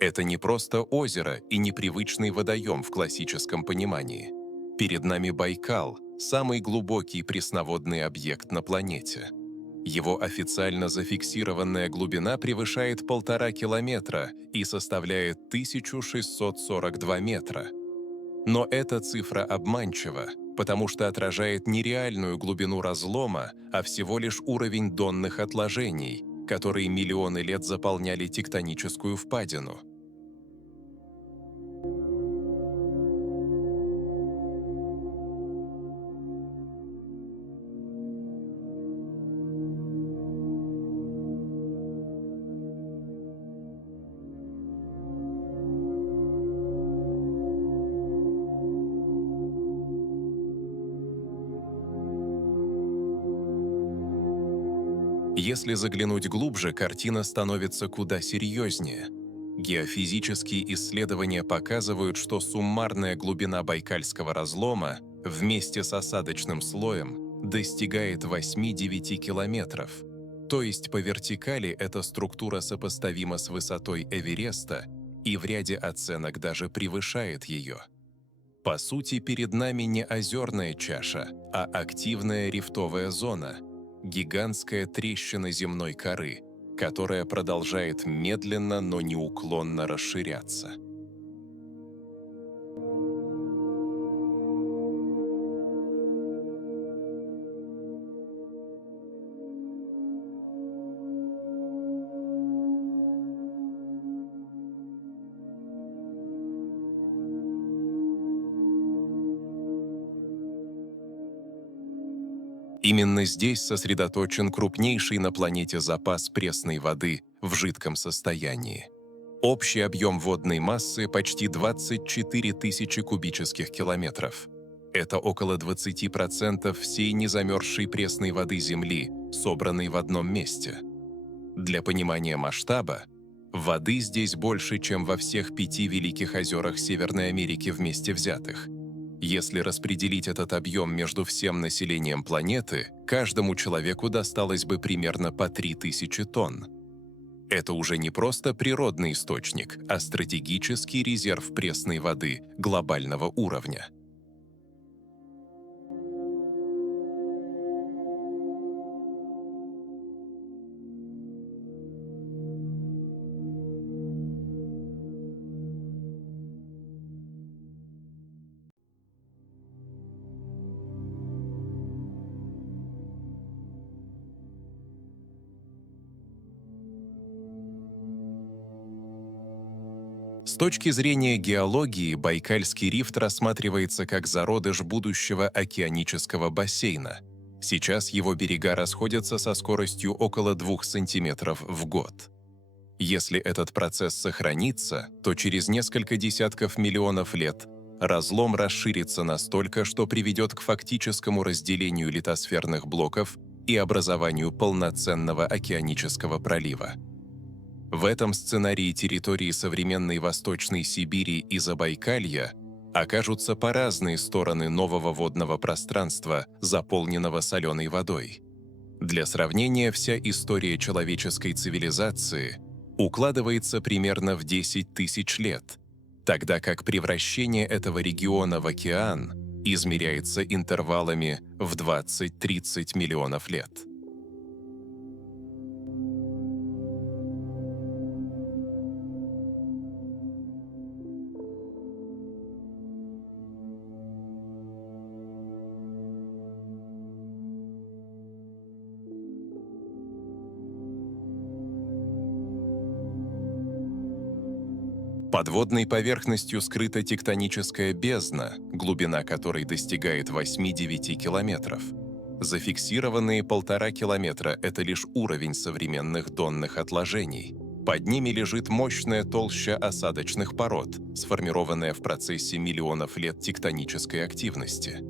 Это не просто озеро и непривычный водоем в классическом понимании. Перед нами Байкал, самый глубокий пресноводный объект на планете. Его официально зафиксированная глубина превышает 1,5 километра и составляет 1642 метра. Но эта цифра обманчива, потому что отражает не реальную глубину разлома, а всего лишь уровень донных отложений, которые миллионы лет заполняли тектоническую впадину. Если заглянуть глубже, картина становится куда серьезнее. Геофизические исследования показывают, что суммарная глубина Байкальского разлома вместе с осадочным слоем достигает 8-9 километров. То есть по вертикали эта структура сопоставима с высотой Эвереста и в ряде оценок даже превышает ее. По сути, перед нами не озерная чаша, а активная рифтовая зона, гигантская трещина земной коры, которая продолжает медленно, но неуклонно расширяться. Именно здесь сосредоточен крупнейший на планете запас пресной воды в жидком состоянии. Общий объем водной массы почти 24 тысячи кубических километров. Это около 20% всей незамерзшей пресной воды Земли, собранной в одном месте. Для понимания масштаба, воды здесь больше, чем во всех 5 великих озерах Северной Америки вместе взятых. Если распределить этот объем между всем населением планеты, каждому человеку досталось бы примерно по 3000 тонн. Это уже не просто природный источник, а стратегический резерв пресной воды глобального уровня. С точки зрения геологии, Байкальский рифт рассматривается как зародыш будущего океанического бассейна. Сейчас его берега расходятся со скоростью около 2 сантиметров в год. Если этот процесс сохранится, то через несколько десятков миллионов лет разлом расширится настолько, что приведет к фактическому разделению литосферных блоков и образованию полноценного океанического пролива. В этом сценарии территории современной Восточной Сибири и Забайкалья окажутся по разные стороны нового водного пространства, заполненного соленой водой. Для сравнения, вся история человеческой цивилизации укладывается примерно в 10 тысяч лет, тогда как превращение этого региона в океан измеряется интервалами в 20-30 миллионов лет. Под водной поверхностью скрыта тектоническая бездна, глубина которой достигает 8-9 километров. Зафиксированные 1,5 километра – это лишь уровень современных донных отложений. Под ними лежит мощная толща осадочных пород, сформированная в процессе миллионов лет тектонической активности.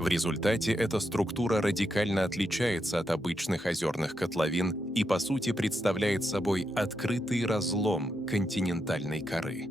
В результате эта структура радикально отличается от обычных озерных котловин и, по сути, представляет собой открытый разлом континентальной коры.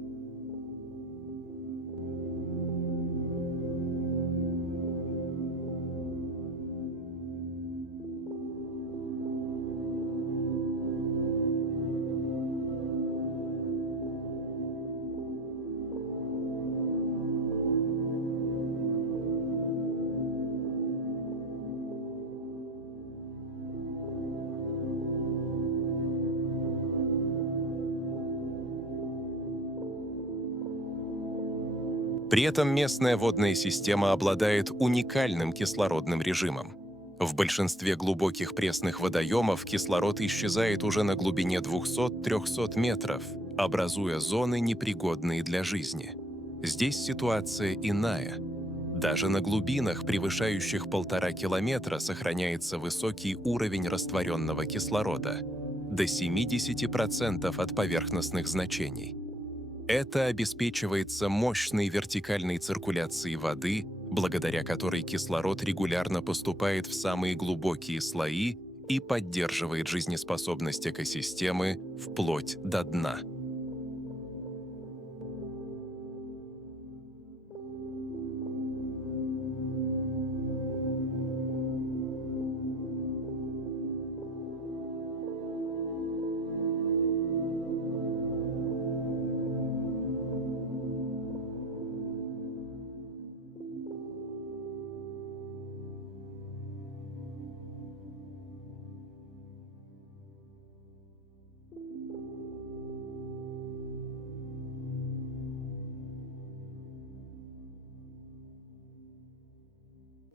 При этом местная водная система обладает уникальным кислородным режимом. В большинстве глубоких пресных водоемов кислород исчезает уже на глубине 200-300 метров, образуя зоны, непригодные для жизни. Здесь ситуация иная. Даже на глубинах, превышающих 1,5 километра, сохраняется высокий уровень растворенного кислорода – до 70% от поверхностных значений. Это обеспечивается мощной вертикальной циркуляцией воды, благодаря которой кислород регулярно поступает в самые глубокие слои и поддерживает жизнеспособность экосистемы вплоть до дна.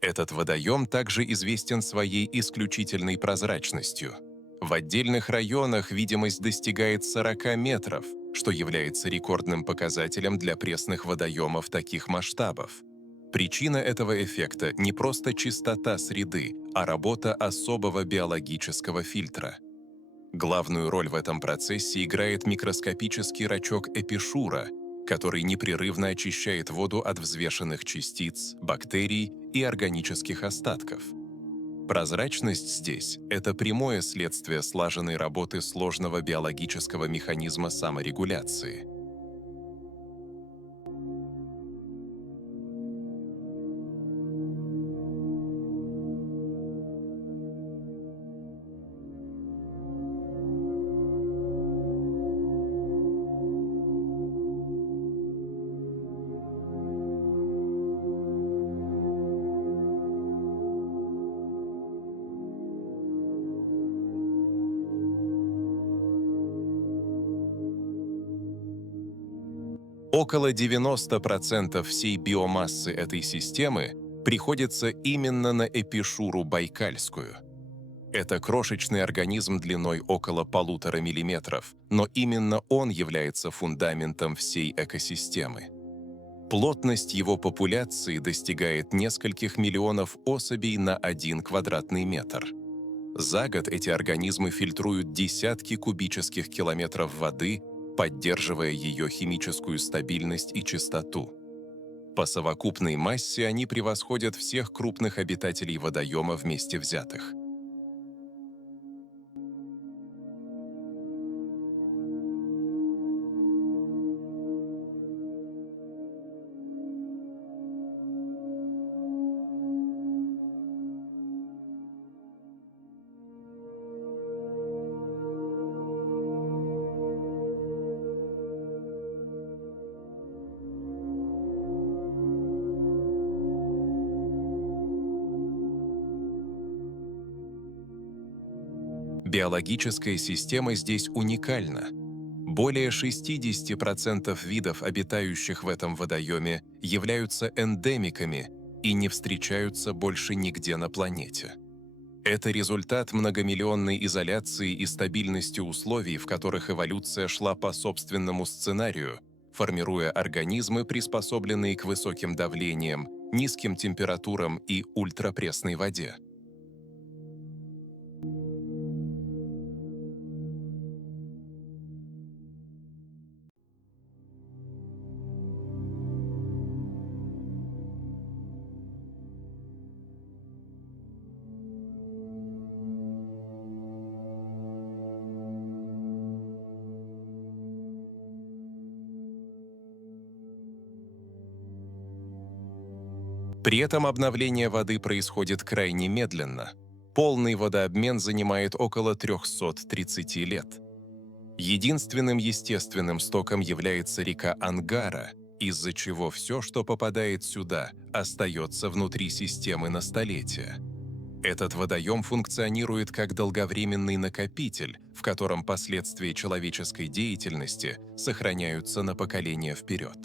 Этот водоем также известен своей исключительной прозрачностью. В отдельных районах видимость достигает 40 метров, что является рекордным показателем для пресных водоемов таких масштабов. Причина этого эффекта не просто чистота среды, а работа особого биологического фильтра. Главную роль в этом процессе играет микроскопический рачок эпишура, который непрерывно очищает воду от взвешенных частиц, бактерий и органических остатков. Прозрачность здесь – это прямое следствие слаженной работы сложного биологического механизма саморегуляции. Около 90% всей биомассы этой системы приходится именно на эпишуру байкальскую. Это крошечный организм длиной около 1,5 миллиметров, но именно он является фундаментом всей экосистемы. Плотность его популяции достигает нескольких миллионов особей на 1 квадратный метр. За год эти организмы фильтруют десятки кубических километров воды, поддерживая ее химическую стабильность и чистоту. По совокупной массе они превосходят всех крупных обитателей водоема вместе взятых. Биологическая система здесь уникальна. Более 60% видов, обитающих в этом водоеме, являются эндемиками и не встречаются больше нигде на планете. Это результат многомиллионной изоляции и стабильности условий, в которых эволюция шла по собственному сценарию, формируя организмы, приспособленные к высоким давлениям, низким температурам и ультрапресной воде. При этом обновление воды происходит крайне медленно. Полный водообмен занимает около 330 лет. Единственным естественным стоком является река Ангара, из-за чего все, что попадает сюда, остается внутри системы на столетия. Этот водоем функционирует как долговременный накопитель, в котором последствия человеческой деятельности сохраняются на поколения вперед.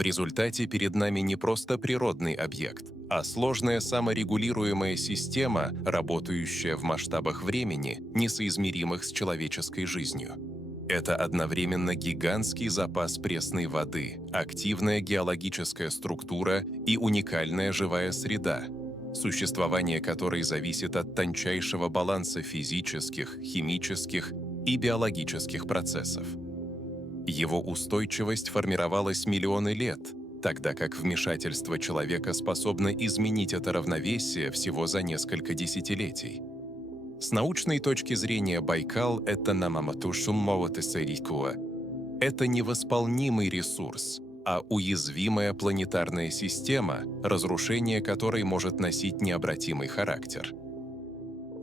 В результате перед нами не просто природный объект, а сложная саморегулируемая система, работающая в масштабах времени, несоизмеримых с человеческой жизнью. Это одновременно гигантский запас пресной воды, активная геологическая структура и уникальная живая среда, существование которой зависит от тончайшего баланса физических, химических и биологических процессов. Его устойчивость формировалась миллионы лет, тогда как вмешательство человека способно изменить это равновесие всего за несколько десятилетий. С научной точки зрения Байкал — это намаматушуммоватесэрикуа. Это невосполнимый ресурс, а уязвимая планетарная система, разрушение которой может носить необратимый характер.